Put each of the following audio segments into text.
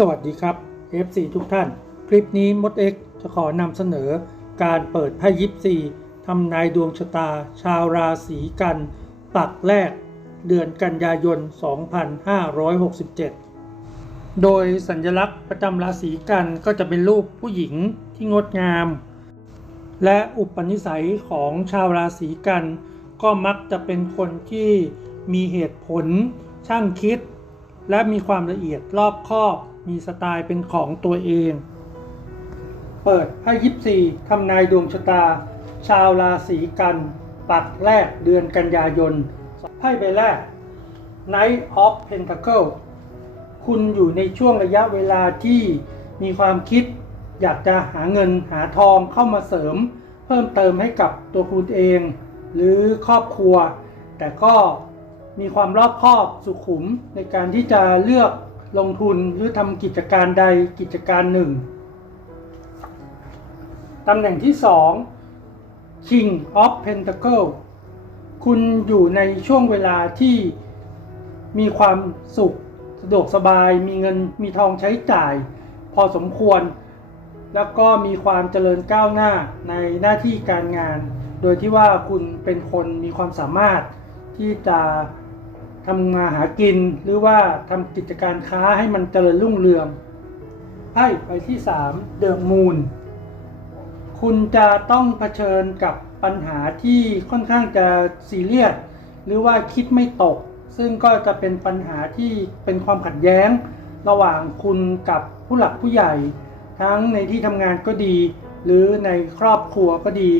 สวัสดีครับ FC ทุกท่าน คลิปนี้มด X จะขอนำเสนอการเปิดไพ่ยิปซีทำนายดวงชะตา ชาวราศีกัน ปักแรก เดือนกันยายน 2567 โดยสัญลักษณ์ประจำราศีกันก็จะเป็นรูปผู้หญิงที่งดงาม และอุปนิสัยของชาวราศีกัน ก็มักจะเป็นคนที่มีเหตุผล ช่างคิด และมีความละเอียดรอบคอบ มีสไตล์เป็นของตัวเอง เปิดไพ่ยิปซีทำนายดวงชะตา ชาวราศีกัน ปักแรกเดือนกันยายนไพ่ใบแรก Knight of Pentacle คุณอยู่ในช่วงระยะเวลาที่มีความคิด อยากจะหาเงินหาทองเข้ามาเสริม เพิ่มเติมให้กับตัวคุณเอง หรือครอบครัว แต่ก็มีความรอบคอบสุขุมในการที่จะเลือก ลงทุนหรือทำกิจการใดกิจการหนึ่งตำแหน่งที่ 2 King of Pentacle คุณอยู่ในช่วงเวลาที่มีความสุขสะดวกสบาย มีเงินมีทองใช้จ่าย พอสมควร แล้วก็มีความเจริญก้าวหน้าในหน้าที่การงาน โดยที่ว่าคุณเป็นคนมีความสามารถที่จะ ทำมาหากินหรือว่าทำกิจการค้าให้มันเจริญรุ่งเรืองไพ่ใบที่3 The Moon คุณจะต้องเผชิญกับปัญหาที่ค่อนข้างจะซีเรียสหรือว่าคิดไม่ตก ซึ่งก็จะเป็นปัญหาที่เป็นความขัดแย้ง ระหว่างคุณกับผู้หลักผู้ใหญ่ ทั้งในที่ทำงานก็ดี หรือในครอบครัวก็ดี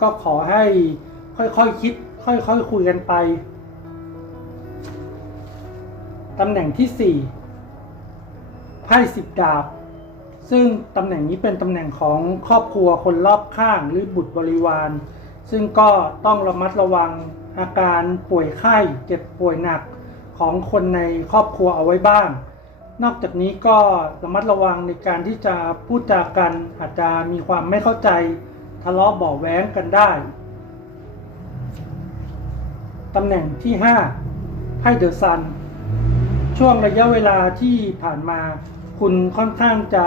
ก็ขอให้ค่อยๆคคิด ค่อยๆคคุยกันไป ตำแหน่งที่ 4 ไพ่สิบดาบ ซึ่งตำแหน่งนี้เป็นตำแหน่งของครอบครัวคนรอบข้างหรือบุตรบริวาร ซึ่งก็ต้องระมัดระวังอาการป่วยไข้เจ็บป่วยหนักของคนในครอบครัวเอาไว้บ้าง นอกจากนี้ก็ระมัดระวังในการที่จะพูดจากันอาจจะมีความไม่เข้าใจทะเลาะเบาะแว้งกันได้ ตำแหน่งที่ 5ไพ่เดอะซัน ช่วงระยะเวลาที่ผ่านมา คุณค่อนข้างจะ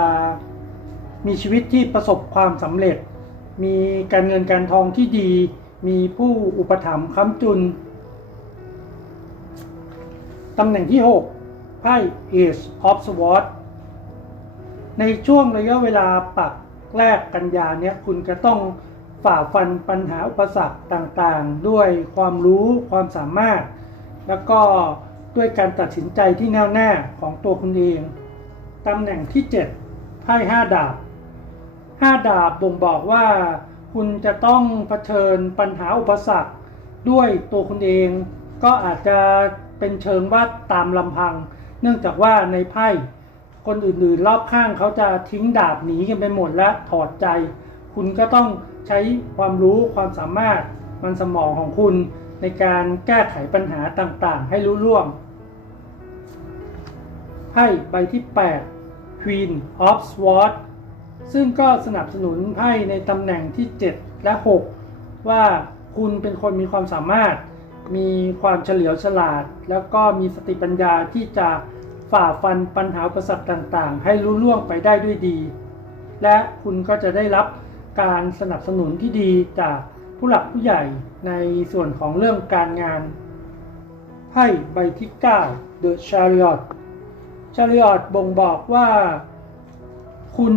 มีชีวิตที่ประสบความสำเร็จ มีการเงินการทองที่ดี มีผู้อุปถัมภ์ค้ำจุนตำแหน่งที่ 6 ไพ่ Ace of Swords ในช่วงระยะเวลาปักแรกกันยาเนี่ยคุณจะต้องฝ่าฟันปัญหาอุปสรรคต่างๆ ด้วยความรู้ความสามารถ แล้วก็ ด้วยการตัดสินใจที่แน่วแน่ของตัวคุณเอง ตำแหน่งที่ 7 ไพ่5ดาบ5ดาบบ่งบอกว่า คุณจะต้องเผชิญปัญหาอุปสรรค ด้วยตัวคุณเอง ก็อาจจะเป็นเชิงว่าตามลำพัง เนื่องจากว่าในไพ่คนอื่นๆ รอบข้างเขาจะทิ้งดาบหนีกันไปหมดและถอดใจ คุณก็ต้องใช้ความรู้ความสามารถมันสมองของคุณในการแก้ไขปัญหาต่างๆ ให้รู้ล่วง ไพ่ใบที่ 8 Queen of Swords ซึ่งก็สนับสนุนไพ่ในตำแหน่งที่ 7 และ 6 ว่าคุณเป็นคนมีความสามารถ มีความเฉลียวฉลาด แล้วก็มีสติปัญญาที่จะฝ่าฟันปัญหาอุปสรรคต่างๆ ให้รู้ล่วงไปได้ด้วยดี และคุณก็จะได้รับการสนับสนุนที่ดีจากผู้หลักผู้ใหญ่ในส่วนของเรื่องการงานไพ่ใบที่ 9 The Chariot ชาริออตบ่งบอกว่า คุณ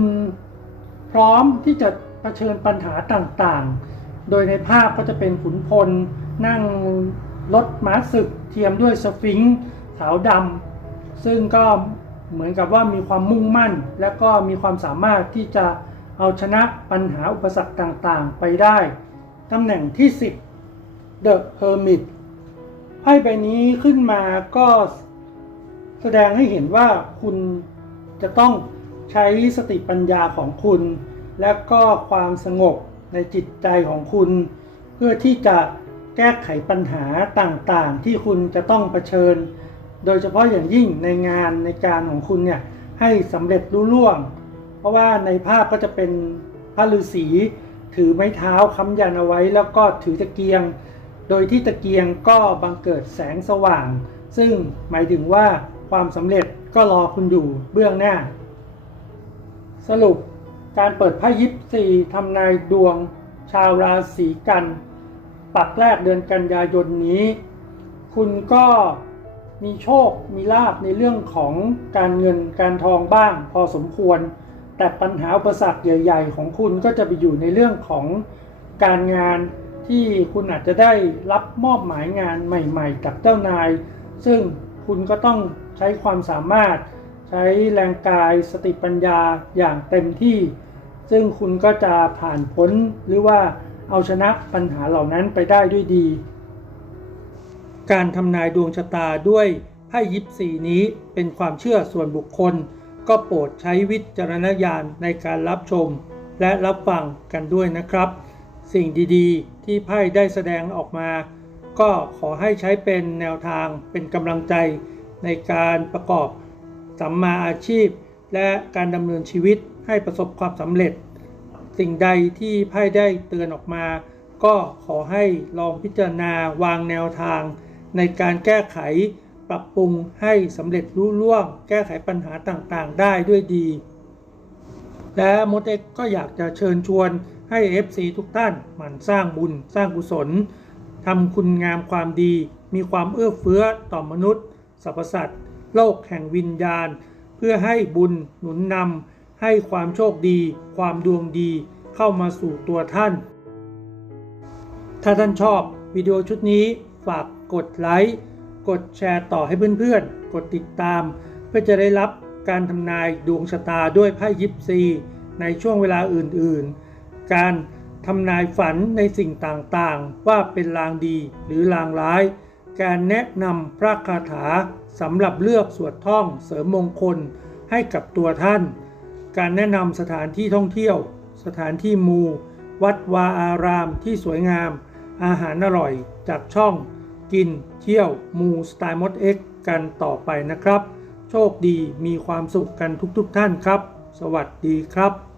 พร้อมที่จะะเผชิญปัญหาต่างๆ โดยในภาพก็จะเป็นขุนพล นั่งรถม้าศึกเทียมด้วยสฟิงค์ขาวดำซึ่งก็เหมือนกับว่ามีความมุ่งมั่น และก็มีความสามารถที่จะเอาชนะปัญหาอุปสรรคต่างๆ ไปได้ ตำแหน่งที่ 10 The Hermit ไพ่ใบนี้ขึ้นมาก็ แสดงให้เห็นว่าคุณจะต้องใช้สติปัญญาของคุณ และก็ความสงบในจิตใจของคุณ เพื่อที่จะแก้ไขปัญหาต่างๆ ที่คุณจะต้องเผชิญ โดยเฉพาะอย่างยิ่งในงานในการของคุณเนี่ยให้สำเร็จรุ่ล่วง เพราะว่าในภาพก็จะเป็นพระฤาษีถือไม้เท้าค้ำยันเอาไว้ แล้วก็ถือตะเกียง โดยที่ตะเกียงก็บังเกิดแสงสว่าง ซึ่งหมายถึงว่า ความสำเร็จก็รอคุณอยู่เบื้องหน้า สรุปการเปิดไพ่ยิปซีทำนายดวงชาวราศีกัน ปักแรกเดือนกันยายนนี้ คุณก็มีโชค มีลาบในเรื่องของการเงินการทองบ้างพอสมควร แต่ปัญหาอุปสรรคใหญ่ ๆ ของคุณก็จะไปอยู่ในเรื่องของการงานที่คุณอาจจะได้รับมอบหมายงานใหม่ๆกับเจ้านาย ซึ่งคุณก็ต้อง ใช้ความสามารถ ใช้แรงกายสติปัญญาอย่างเต็มที่ ซึ่งคุณก็จะผ่านพ้นหรือว่าเอาชนะปัญหาเหล่านั้นไปได้ด้วยดี การทำนายดวงชะตาด้วยไพ่ยิปซีนี้เป็นความเชื่อส่วนบุคคล ก็โปรดใช้วิจารณญาณในการรับชม และรับฟังกันด้วยนะครับ สิ่งดีๆ ที่ไพ่ได้แสดงออกมา ก็ขอให้ใช้เป็นแนวทางเป็นกำลังใจ ในการประกอบสัมมาอาชีพ และการดำเนินชีวิตให้ประสบความสำเร็จ สิ่งใดที่ไพ่ได้เตือนออกมา ก็ขอให้ลองพิจารณาวางแนวทาง ในการแก้ไขปรับปรุงให้สำเร็จรุ่ล่วง แก้ไขปัญหาต่างๆ ได้ด้วยดี และมดเอ็กก็อยากจะเชิญชวนให้ FC ทุกท่านหมั่นสร้างบุญสร้างกุศลทำคุณงามความดี มีความเอื้อเฟื้อต่อมนุษย์ สรรพสัตว์โลกแห่งวิญญาณ เพื่อให้บุญหนุนนำให้ความโชคดี ความดวงดีเข้ามาสู่ตัวท่าน ถ้าท่านชอบวิดีโอชุดนี้ฝากกดไลค์กดแชร์ต่อให้เพื่อนๆ กดติดตาม เพื่อจะได้รับการทำนายดวงชะตาด้วยไพ่ยิปซีในช่วงเวลาอื่นๆ การทำนายฝันในสิ่งต่างๆ ว่าเป็นลางดีหรือลางร้าย การแนะนำพระคาถาสำหรับเลือกสวดท่องเสริมมงคลให้กับตัวท่าน การแนะนำสถานที่ท่องเที่ยว สถานที่มู วัดวาอารามที่สวยงาม อาหารอร่อยจากช่อง กิน เที่ยวมูสไตล์มดเอ็กกันต่อไปนะครับ โชคดีมีความสุขกันทุกๆทท่านครับ สวัสดีครับ